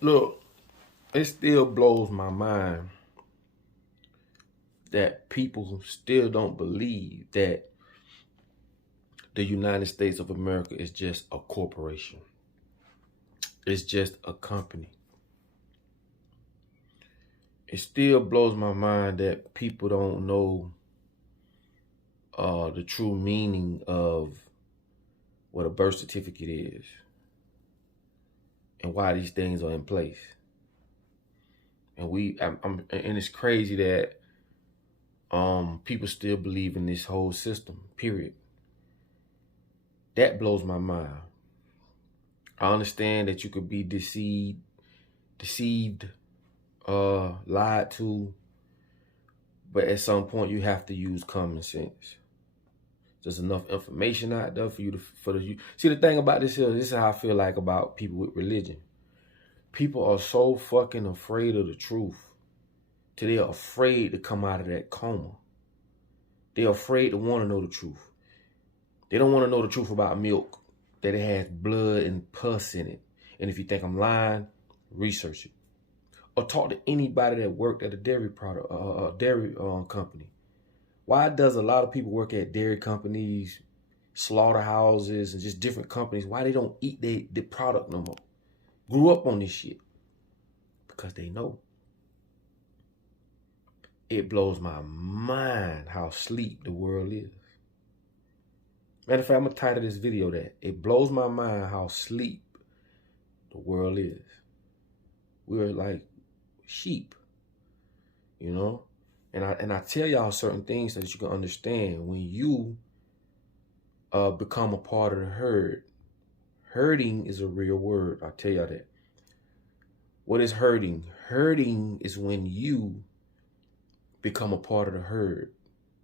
Look, it still blows my mind that people still don't believe that the United States of America is just a corporation. It's just a company. It still blows my mind that people don't know the true meaning of what a birth certificate is and why these things are in place. And and it's crazy that people still believe in this whole system, period. That blows my mind. I understand that you could be deceived, lied to, but at some point you have to use common sense. There's enough information out there for you to see. The thing about this is how I feel like about people with religion. People are so fucking afraid of the truth till they're afraid to come out of that coma. They're afraid to want to know the truth. They don't want to know the truth about milk, that it has blood and pus in it. And if you think I'm lying, research it. Or talk to anybody that worked at a dairy company. Why does a lot of people work at dairy companies, slaughterhouses, and just different companies? Why they don't eat the product no more? Grew up on this shit. Because they know. It blows my mind how asleep the world is. Matter of fact, I'm going to title this video that. It blows my mind how asleep the world is. We're like sheep, you know? And I tell y'all certain things so that you can understand. When you become a part of the herd, herding is a real word. I tell y'all that. What is herding? Herding is when you become a part of the herd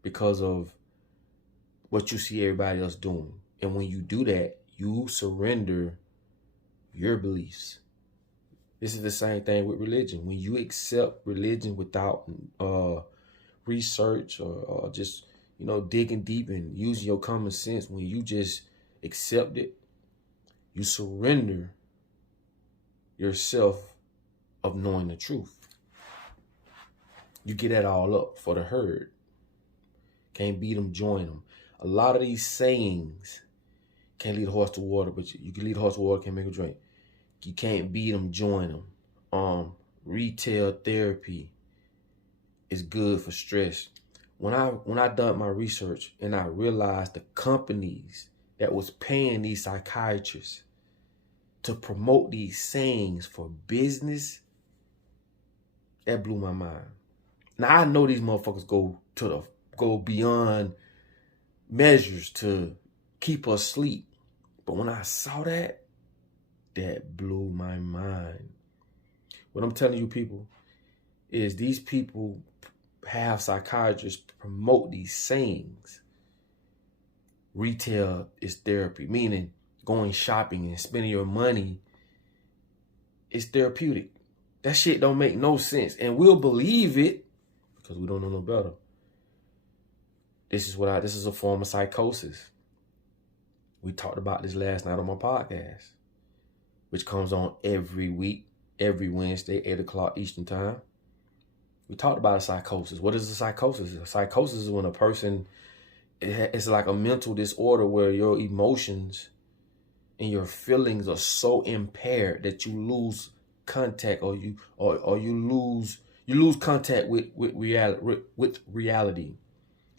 because of what you see everybody else doing. And when you do that, you surrender your beliefs. This is the same thing with religion. When you accept religion without research or just, you know, digging deep and using your common sense, when you just accept it, you surrender yourself of knowing the truth. You get that all up for the herd. Can't beat them, join them. A lot of these sayings, can't lead a horse to water, but you can lead a horse to water, can't make a drink. You can't beat them, join them. Retail therapy is good for stress. When I done my research and I realized the companies that was paying these psychiatrists to promote these sayings for business, that blew my mind. Now I know these motherfuckers go beyond measures to keep us asleep. But when I saw that blew my mind. What I'm telling you people is these people have psychiatrists promote these sayings. Retail is therapy, meaning going shopping and spending your money is therapeutic. That shit don't make no sense. And we'll believe it because we don't know no better. This is a form of psychosis. We talked about this last night on my podcast, which comes on every week, every Wednesday, 8 o'clock Eastern time. We talked about a psychosis. What is a psychosis? A psychosis is when a person, it's like a mental disorder where your emotions and your feelings are so impaired that you lose contact or you lose contact with reality.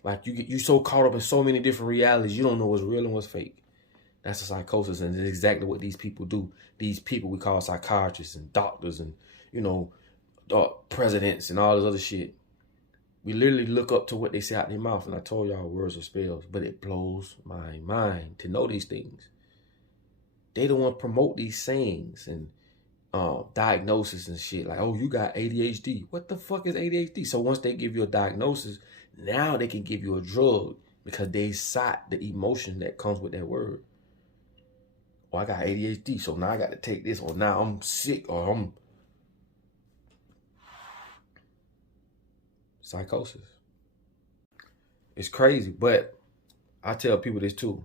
Like you so caught up in so many different realities, you don't know what's real and what's fake. That's a psychosis, and it's exactly what these people do. These people we call psychiatrists and doctors and, you know, presidents and all this other shit. We literally look up to what they say out their mouth, and I told y'all words are spells, but it blows my mind to know these things. They don't want to promote these sayings and diagnosis and shit. Like, oh, you got ADHD. What the fuck is ADHD? So once they give you a diagnosis, now they can give you a drug because they sought the emotion that comes with that word. Oh, I got ADHD, so now I got to take this, or now I'm sick, or I'm psychosis. It's crazy, but I tell people this too.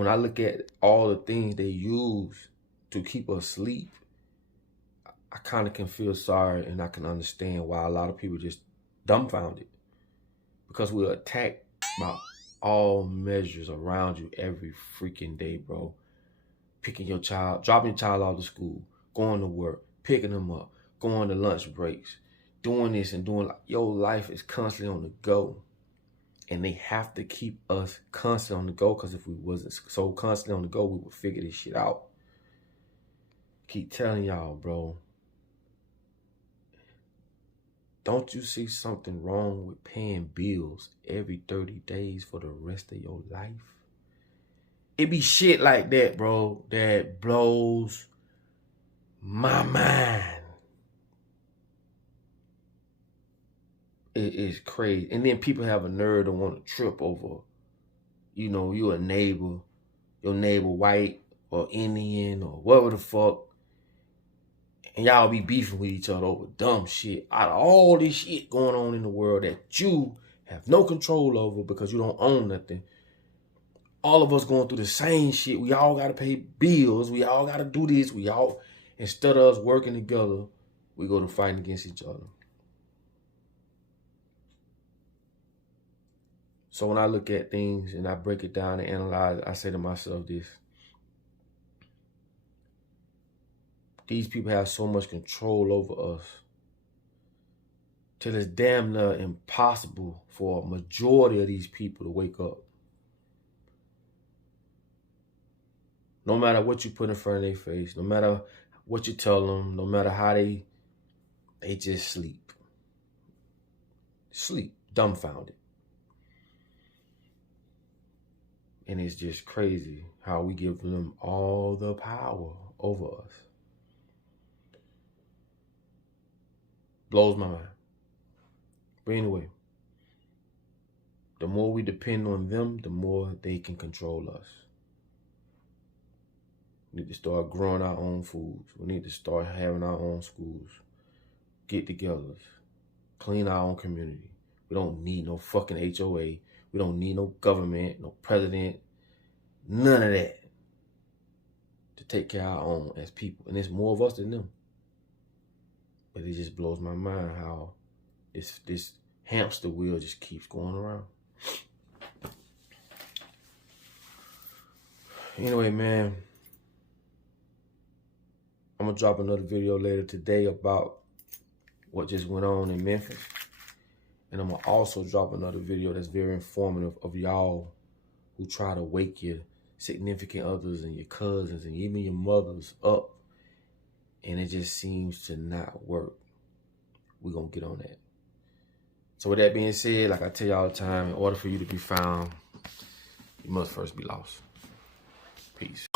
when I look at all the things they use to keep us asleep, I kind of can feel sorry, and I can understand why a lot of people just dumbfounded, because we're attacked by all measures around you every freaking day, bro. Picking your child, dropping your child out of school, going to work, picking them up, going to lunch breaks, doing this and doing, your life is constantly on the go. And they have to keep us constantly on the go, because if we wasn't so constantly on the go, we would figure this shit out. Keep telling y'all, bro. Don't you see something wrong with paying bills every 30 days for the rest of your life? It be shit like that, bro, that blows my mind. It is crazy. And then people have a nerve to want to trip over, you know, you a neighbor, your neighbor white or Indian or whatever the fuck, and y'all be beefing with each other over dumb shit. Out of all this shit going on in the world that you have no control over because you don't own nothing, all of us going through the same shit. We all got to pay bills. We all got to do this. We all, instead of us working together, we go to fighting against each other. So when I look at things and I break it down and analyze, I say to myself this: these people have so much control over us till it's damn near impossible for a majority of these people to wake up. No matter what you put in front of their face, no matter what you tell them, no matter how they just sleep. Sleep, dumbfounded. And it's just crazy how we give them all the power over us. Blows my mind. But anyway, the more we depend on them, the more they can control us. We need to start growing our own foods. We need to start having our own schools, get-togethers, clean our own community. We don't need no fucking HOA. We don't need no government, no president, none of that to take care of our own as people. And there's more of us than them. But it just blows my mind how this hamster wheel just keeps going around. Anyway, man, I'm going to drop another video later today about what just went on in Memphis. And I'm going to also drop another video that's very informative of y'all who try to wake your significant others and your cousins and even your mothers up. And it just seems to not work. We're going to get on that. So with that being said, like I tell you all the time, in order for you to be found, you must first be lost. Peace.